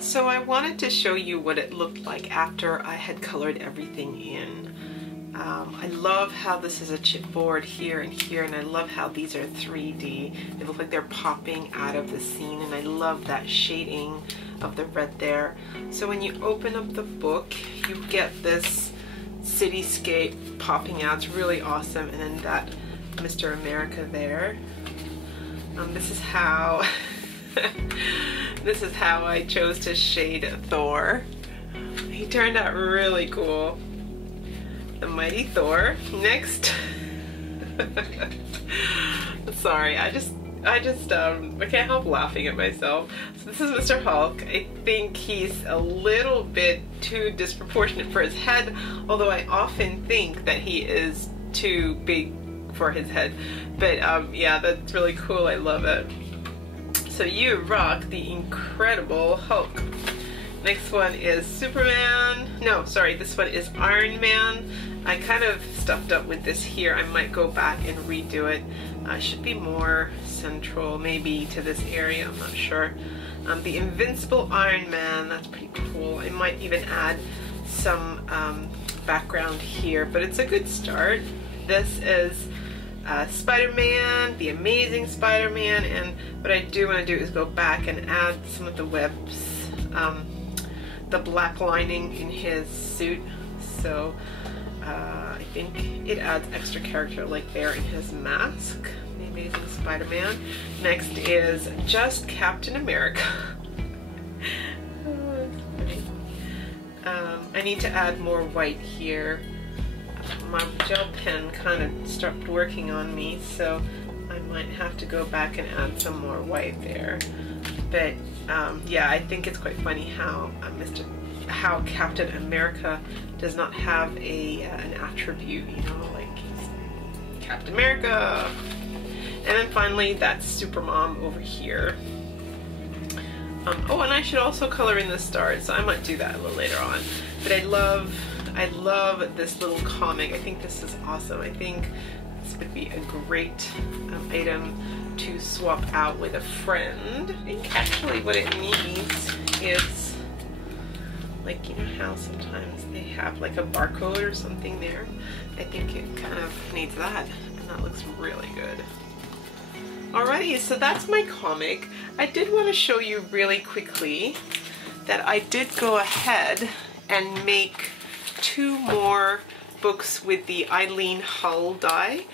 So I wanted to show you what it looked like after I had colored everything in. I love how this is a chipboard here and here, and I love how these are 3D. They look like they're popping out of the scene, and I love that shading of the red there. So when you open up the book, you get this cityscape popping out. It's really awesome. And then that Mr. America there. This is how this is how I chose to shade Thor. He turned out really cool. The mighty Thor. Next. Sorry, I can't help laughing at myself. So this is Mr. Hulk. I think he's a little bit too disproportionate for his head, although I often think that he is too big for his head. But yeah, that's really cool. I love it. So you rock the Incredible Hulk. Next one is Superman. No, sorry, this one is Iron Man. I kind of stuffed up with this here. I might go back and redo it. Should be more central, maybe to this area, I'm not sure. The Invincible Iron Man, that's pretty cool. I might even add some background here, but it's a good start. This is Spider-Man, the Amazing Spider-Man, and what I do want to do is go back and add some of the webs, the black lining in his suit. So I think it adds extra character like there in his mask. The Amazing Spider-Man. Next is just Captain America. Oh, that's funny. I need to add more white here. My gel pen kind of stopped working on me, so I might have to go back and add some more white there. But yeah, I think it's quite funny how how Captain America does not have an attribute, you know, like he's Captain America. And then finally, that's Supermom over here. Oh, and I should also color in the stars, so I might do that a little later on. But I love this little comic. I think this is awesome. I think this would be a great item to swap out with a friend. I think actually what it needs is, like, you know how sometimes they have like a barcode or something there? I think it kind of needs that, and that looks really good. Alrighty, so that's my comic. I did want to show you really quickly that I did go ahead and make 2 more books with the Eileen Hull die.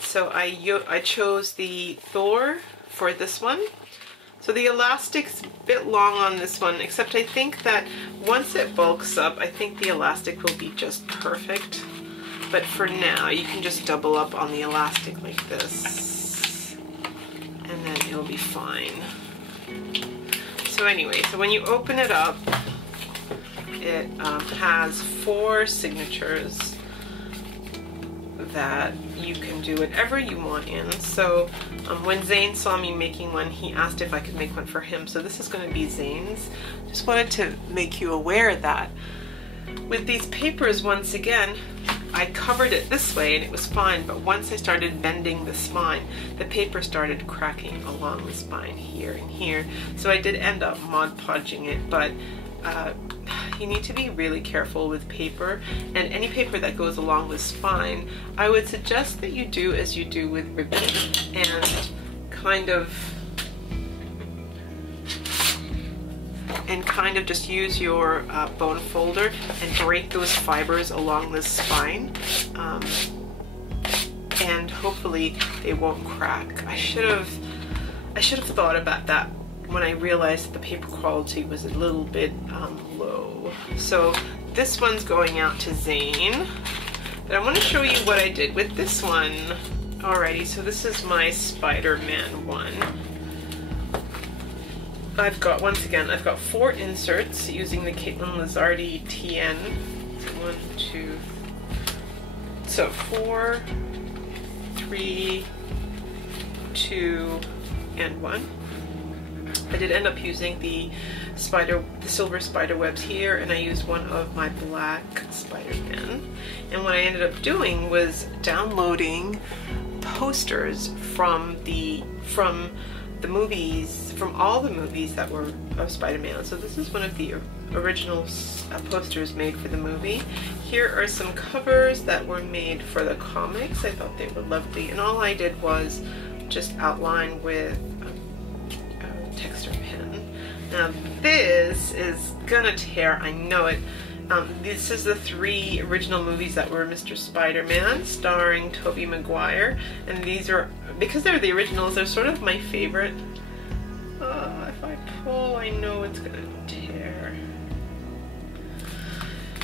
So I chose the Thor for this one. So the elastic's a bit long on this one, except I think that once it bulks up, I think the elastic will be just perfect. But for now, you can just double up on the elastic like this, and then it'll be fine. So anyway, so when you open it up, it has 4 signatures that you can do whatever you want in. So when Zane saw me making one, he asked if I could make one for him. So this is going to be Zane's. Just wanted to make you aware that with these papers, once again, I covered it this way and it was fine, but once I started bending the spine, the paper started cracking along the spine here and here. So I did end up Mod Podging it, but you need to be really careful with paper, and any paper that goes along the spine, I would suggest that you do as you do with ribbon and kind of just use your bone folder and break those fibers along the spine, and hopefully they won't crack. I should have thought about that when I realized that the paper quality was a little bit low. So this one's going out to Zane, but I want to show you what I did with this one. Alrighty, so this is my Spider-Man one. Once again, I've got 4 inserts using the Katelyn Lizardi TN. So 4, 3, 2, and 1. I did end up using the silver spider webs here, and I used one of my black Spider-Man. And what I ended up doing was downloading posters from the movies, from all the movies that were of Spider-Man. So this is one of the original posters made for the movie. Here are some covers that were made for the comics. I thought they were lovely, and all I did was just outline with a texture pen. Now this is gonna tear, I know it. This is the 3 original movies that were Mr. Spider-Man, starring Tobey Maguire, and these are, because they're the originals, they're sort of my favorite. If I pull, I know it's gonna tear.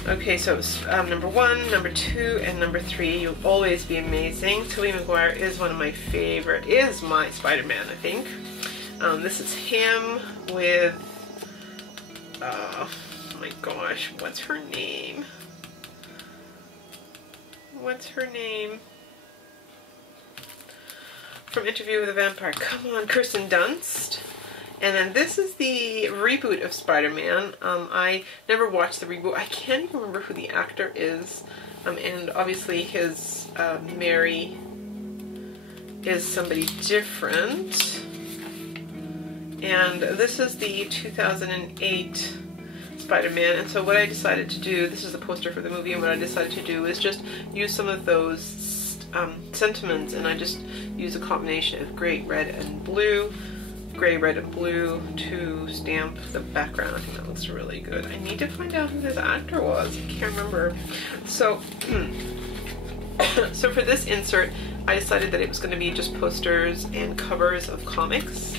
Okay, so number 1, number 2, and number 3, You'll Always Be Amazing. Tobey Maguire is one of my favorite, is my Spider-Man, I think. This is him with, oh my gosh, what's her name? What's her name? From Interview with a Vampire. Come on, Kirsten Dunst. And then this is the reboot of Spider-Man. I never watched the reboot. I can't even remember who the actor is. And obviously his Mary is somebody different. And this is the 2008 Spider-Man. And so what I decided to do, this is a poster for the movie, and what I decided to do is just use some of those sentiments, and I just use a combination of gray, red, and blue. Gray, red, and blue to stamp the background. I think that looks really good. I need to find out who this actor was. I can't remember. So, so for this insert, I decided that it was going to be just posters and covers of comics.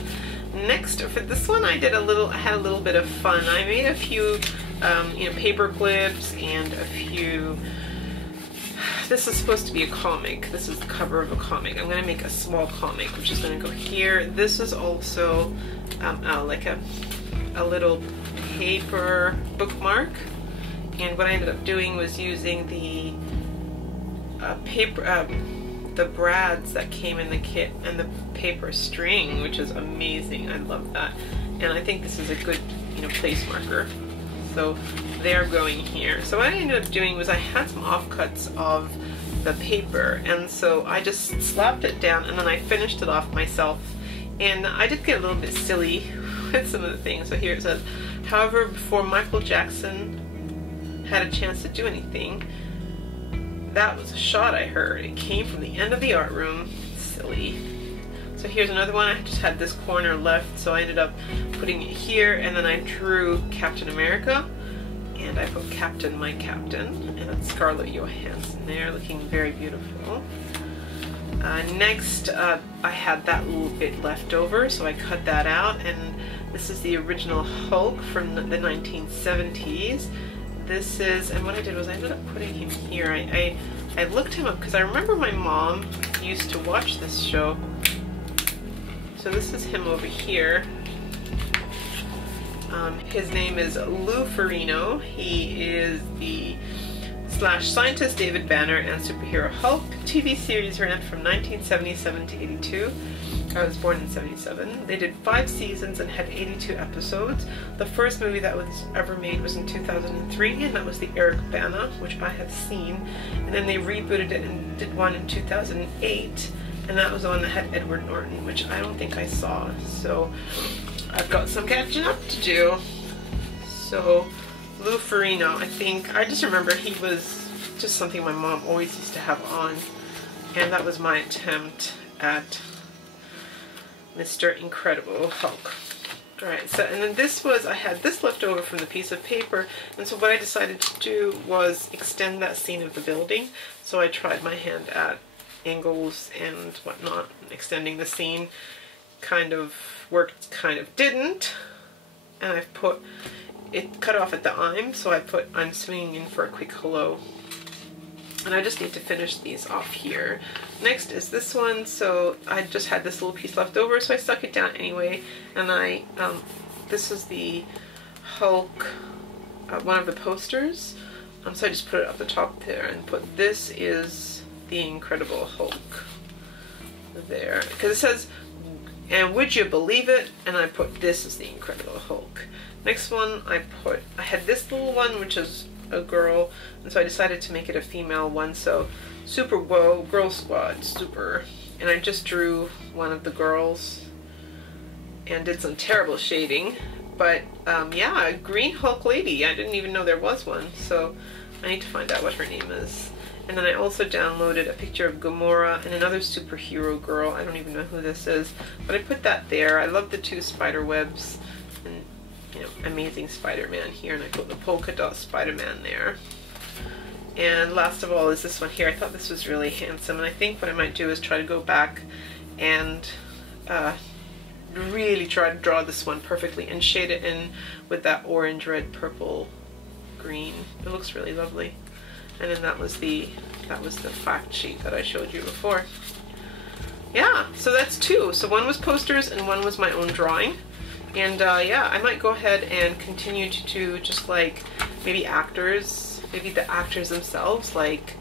Next, for this one, I had a little bit of fun. I made a few, you know, paper clips and a few. This is supposed to be a comic. This is the cover of a comic. I'm going to make a small comic, which is going to go here. This is also like a little paper bookmark. And what I ended up doing was using the the brads that came in the kit and the paper string, which is amazing. I love that. And I think this is a good, you know, place marker. So they're going here. So what I ended up doing was I had some offcuts of the paper, and so I just slapped it down, and then I finished it off myself. And I did get a little bit silly with some of the things. So here it says, however, before Michael Jackson had a chance to do anything, that was a shot I heard. It came from the end of the art room. Silly. So here's another one. I just had this corner left, so I ended up putting it here, and then I drew Captain America, and I put Captain, my Captain, and it's Scarlett Johansson there, looking very beautiful. Next, I had that little bit left over, so I cut that out, and this is the original Hulk from the 1970s. This is, and what I did was I ended up putting him here. I looked him up because I remember my mom used to watch this show. So this is him over here. His name is Lou Ferrigno. He is the /scientist David Banner and superhero Hulk. TV series ran from 1977 to 82. I was born in 77. They did 5 seasons and had 82 episodes. The first movie that was ever made was in 2003, and that was the Eric Bana, which I have seen. And then they rebooted it and did one in 2008, and that was the one that had Edward Norton, which I don't think I saw. So I've got some catching up to do. So Lou Ferrigno, I just remember he was just something my mom always used to have on, and that was my attempt at Mr. Incredible Hulk. Alright, so, and then this was, I had this left over from the piece of paper, and so what I decided to do was extend that scene of the building. So I tried my hand at angles and whatnot, extending the scene. Kind of worked, kind of didn't. And I've put, it cut off at the I'm, so I put I'm swinging in for a quick hello. And I just need to finish these off here. Next is this one. So I just had this little piece left over, so I stuck it down anyway. And this is the Hulk, one of the posters. So I just put it up the top there and put this is the Incredible Hulk there. Because it says, and would you believe it? And I put this is the Incredible Hulk. Next one I had this little one, which is a girl, and so I decided to make it a female one. So Super Whoa, Girl Squad, Super. And I just drew one of the girls and did some terrible shading. But yeah, Green Hulk Lady. I didn't even know there was one, so I need to find out what her name is. And then I also downloaded a picture of Gamora and another superhero girl. I don't even know who this is, but I put that there. I love the two spider webs and, you know, Amazing Spider-Man here, and I put the polka dot Spider-Man there. And last of all is this one here. I thought this was really handsome, and I think what I might do is try to go back and really try to draw this one perfectly and shade it in with that orange, red, purple, green. It looks really lovely. And then that was the fact sheet that I showed you before. Yeah, so that's two. So one was posters and one was my own drawing. And yeah, I might go ahead and continue to do just like maybe actors, maybe the actors themselves, like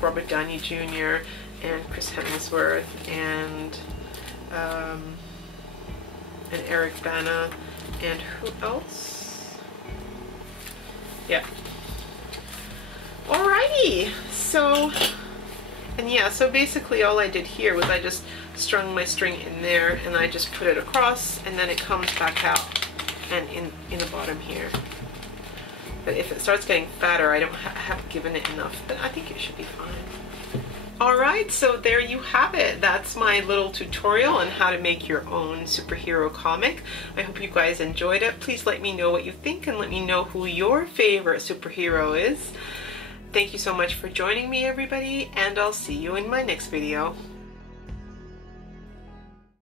Robert Downey Jr. and Chris Hemsworth and Eric Bana, and who else? Yeah. Alrighty. So, and yeah, so basically all I did here was I just strung my string in there and I just put it across, and then it comes back out and in the bottom here. But if it starts getting fatter, I don't have given it enough, but I think it should be fine. Alright, so there you have it. That's my little tutorial on how to make your own superhero comic. I hope you guys enjoyed it. Please let me know what you think and let me know who your favorite superhero is. Thank you so much for joining me, everybody, and I'll see you in my next video.